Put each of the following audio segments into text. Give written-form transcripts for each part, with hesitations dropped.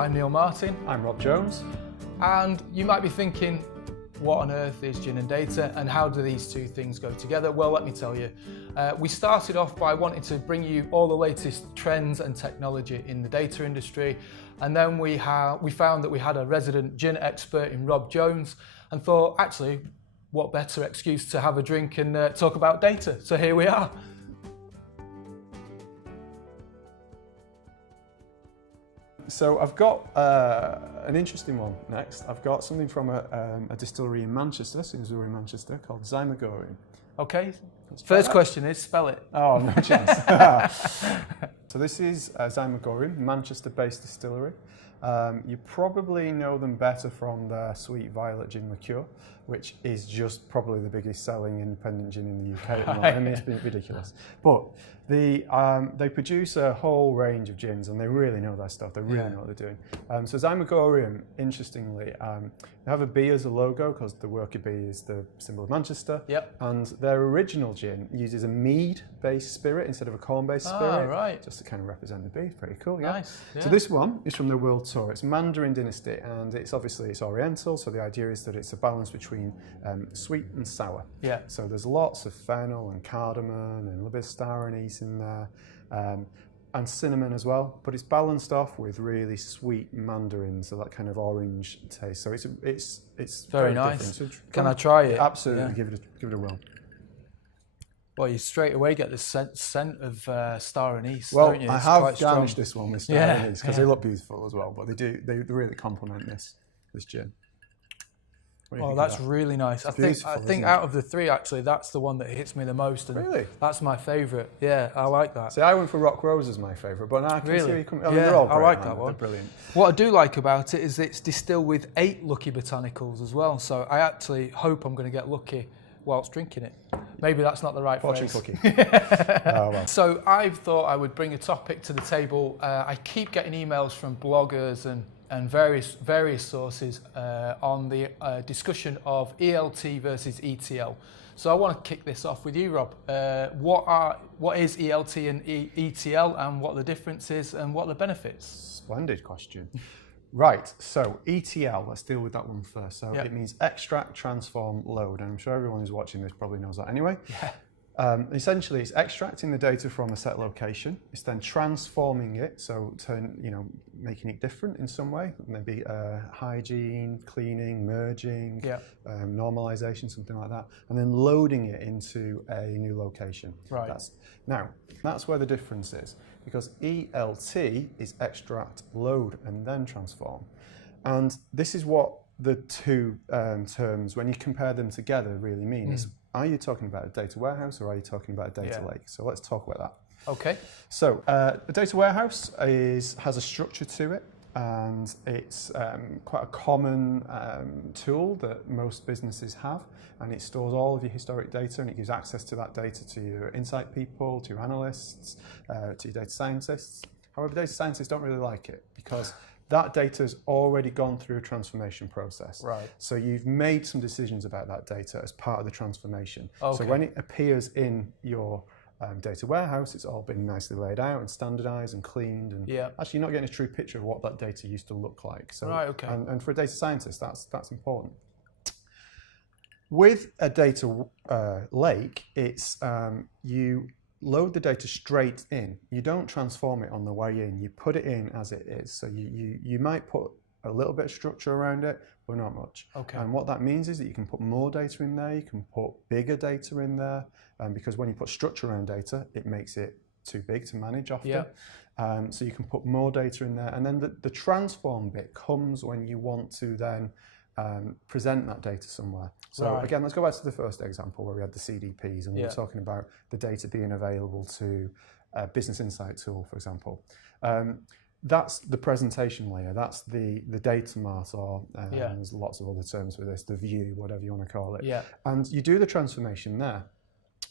I'm Neil Martin. I'm Rob Jones. And you might be thinking, what on earth is gin and data and how do these two things go together? Well, let me tell you. We started off by wanting to bring you all the latest trends and technology in the data industry. And then we found that we had a resident gin expert in Rob Jones and thought, actually, what better excuse to have a drink and talk about data? So here we are. So I've got an interesting one next. I've got something from a distillery in Manchester, Missouri, Manchester, called Zymagorium. Okay. First question is, spell it. Oh, no chance. So this is Zymagorium, Manchester-based distillery. You probably know them better from their Sweet Violet gin liqueur, which is just probably the biggest selling independent gin in the UK at the moment. I mean, it's been ridiculous. But they produce a whole range of gins, and they really know their stuff. They really know what they're doing. So Zymagorium, interestingly, they have a bee as a logo because the worker bee is the symbol of Manchester. Yep. And their original gin uses a mead-based spirit instead of a corn-based spirit, right. just to kind of represent the bee. Pretty cool, yeah. Nice. Yeah. So this one is from the World Tour. It's Mandarin Dynasty, and it's Oriental. So the idea is that it's a balance between sweet and sour. Yeah. So there's lots of fennel and cardamom and a little bit of star anise in there, and cinnamon as well. But it's balanced off with really sweet mandarin, so that kind of orange taste. So it's very nice. Different. So can I try it? Absolutely, yeah. give it a whirl. Well, you straight away get the scent of star anise, Well, don't you? I have garnished this one with star anise because they look beautiful as well. But they really complement this gin. Oh, that's really nice. I think out of the three, actually, that's the one that hits me the most. And really? That's my favourite. Yeah, I like that. See, I went for Rock Rose as my favourite, but now I can see you come. I mean, yeah, they're all great, I like that one. They're brilliant. What I do like about it is it's distilled with 8 lucky botanicals as well. So I actually hope I'm going to get lucky whilst drinking it. Maybe that's not the right Fortune phrase. cookie. Oh, well. So I've thought I would bring a topic to the table. I keep getting emails from bloggers and various sources on the discussion of ELT versus ETL. So I want to kick this off with you, Rob. What is ELT and ETL, and what the difference is, and what the benefits? Splendid question. Right, so ETL, let's deal with that one first. So It means extract, transform, load, and I'm sure everyone who's watching this probably knows that anyway. Yeah. Essentially, it's extracting the data from a set location. It's then transforming it, so making it different in some way, maybe hygiene, cleaning, merging, normalization, something like that, and then loading it into a new location. Right. That's where the difference is, because ELT is extract, load, and then transform. And this is what the two terms, when you compare them together, really mean. Are you talking about a data warehouse or are you talking about a data lake? So let's talk about that. Okay. So a data warehouse has a structure to it, and it's quite a common tool that most businesses have, and it stores all of your historic data, and it gives access to that data to your insight people, to your analysts, to your data scientists. However, data scientists don't really like it because that data's already gone through a transformation process. Right. So you've made some decisions about that data as part of the transformation. Okay. So when it appears in your data warehouse, it's all been nicely laid out and standardized and cleaned, and actually you're not getting a true picture of what that data used to look like. So, right, okay. And for a data scientist, that's important. With a data lake, it's you load the data straight in. You don't transform it on the way in. You put it in as it is. So you might put a little bit of structure around it, but not much. Okay. And what that means is that you can put more data in there. You can put bigger data in there, because when you put structure around data, it makes it too big to manage often. Yeah. So you can put more data in there. And then the transform bit comes when you want to then present that data somewhere. So again, let's go back to the first example where we had the CDPs and we were talking about the data being available to a business insight tool, for example. That's the presentation layer. That's the data mart, or there's lots of other terms for this, the view, whatever you want to call it. Yeah. And you do the transformation there.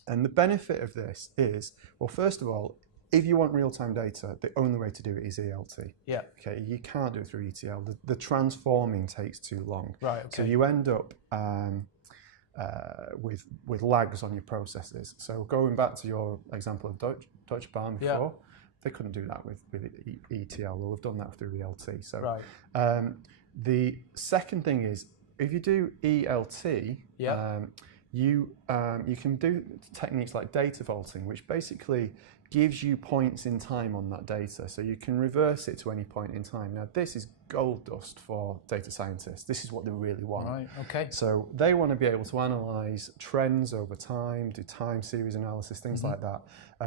And the benefit of this is, well, first of all, if you want real-time data, the only way to do it is ELT. Yeah. Okay, you can't do it through ETL. The transforming takes too long. Right. Okay. So you end up with lags on your processes. So going back to your example of Deutsche Bahn before, they couldn't do that with ETL. They'll have done that through ELT. So Right. the second thing is, if you do ELT, Yeah. you can do techniques like data vaulting, which basically gives you points in time on that data, so you can reverse it to any point in time. Now, this is gold dust for data scientists. This is what they really want. Right. Okay. So they want to be able to analyze trends over time, do time series analysis, things like that,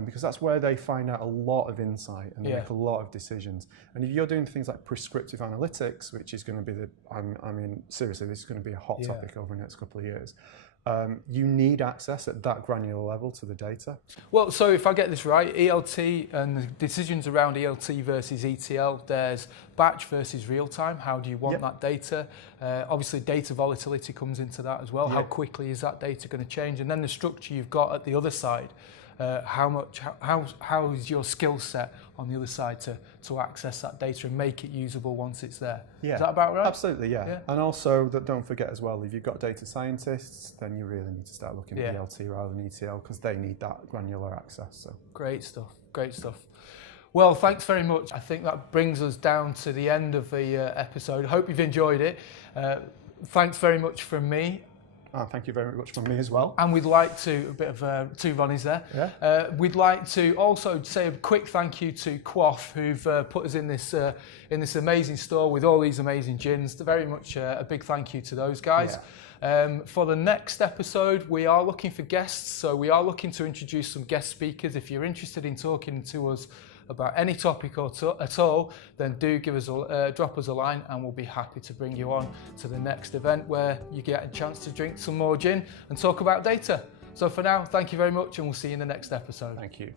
because that's where they find out a lot of insight and they make a lot of decisions. And if you're doing things like prescriptive analytics, which is going to be I mean, seriously, this is going to be a hot topic over the next couple of years. You need access at that granular level to the data. Well, so if I get this right, ELT and the decisions around ELT versus ETL, there's batch versus real time. How do you want that data? Obviously, data volatility comes into that as well. How quickly is that data going to change? And then the structure you've got at the other side. How is your skill set on the other side to access that data and make it usable once it's there? Yeah. Is that about right? Absolutely, yeah. And also, don't forget as well, if you've got data scientists, then you really need to start looking at ELT rather than ETL, because they need that granular access. So great stuff, great stuff. Well, thanks very much. I think that brings us down to the end of the episode. Hope you've enjoyed it. Thanks very much from me. Thank you very much from me as well. And we'd like to, a bit of two Ronnies there. Yeah. We'd like to also say a quick thank you to Quaff, who've put us in this amazing store with all these amazing gins. Very much a big thank you to those guys. Yeah. For the next episode, we are looking for guests, so we are looking to introduce some guest speakers. If you're interested in talking to us about any topic at all, then do give us drop us a line, and we'll be happy to bring you on to the next event where you get a chance to drink some more gin and talk about data. So for now, thank you very much, and we'll see you in the next episode. Thank you.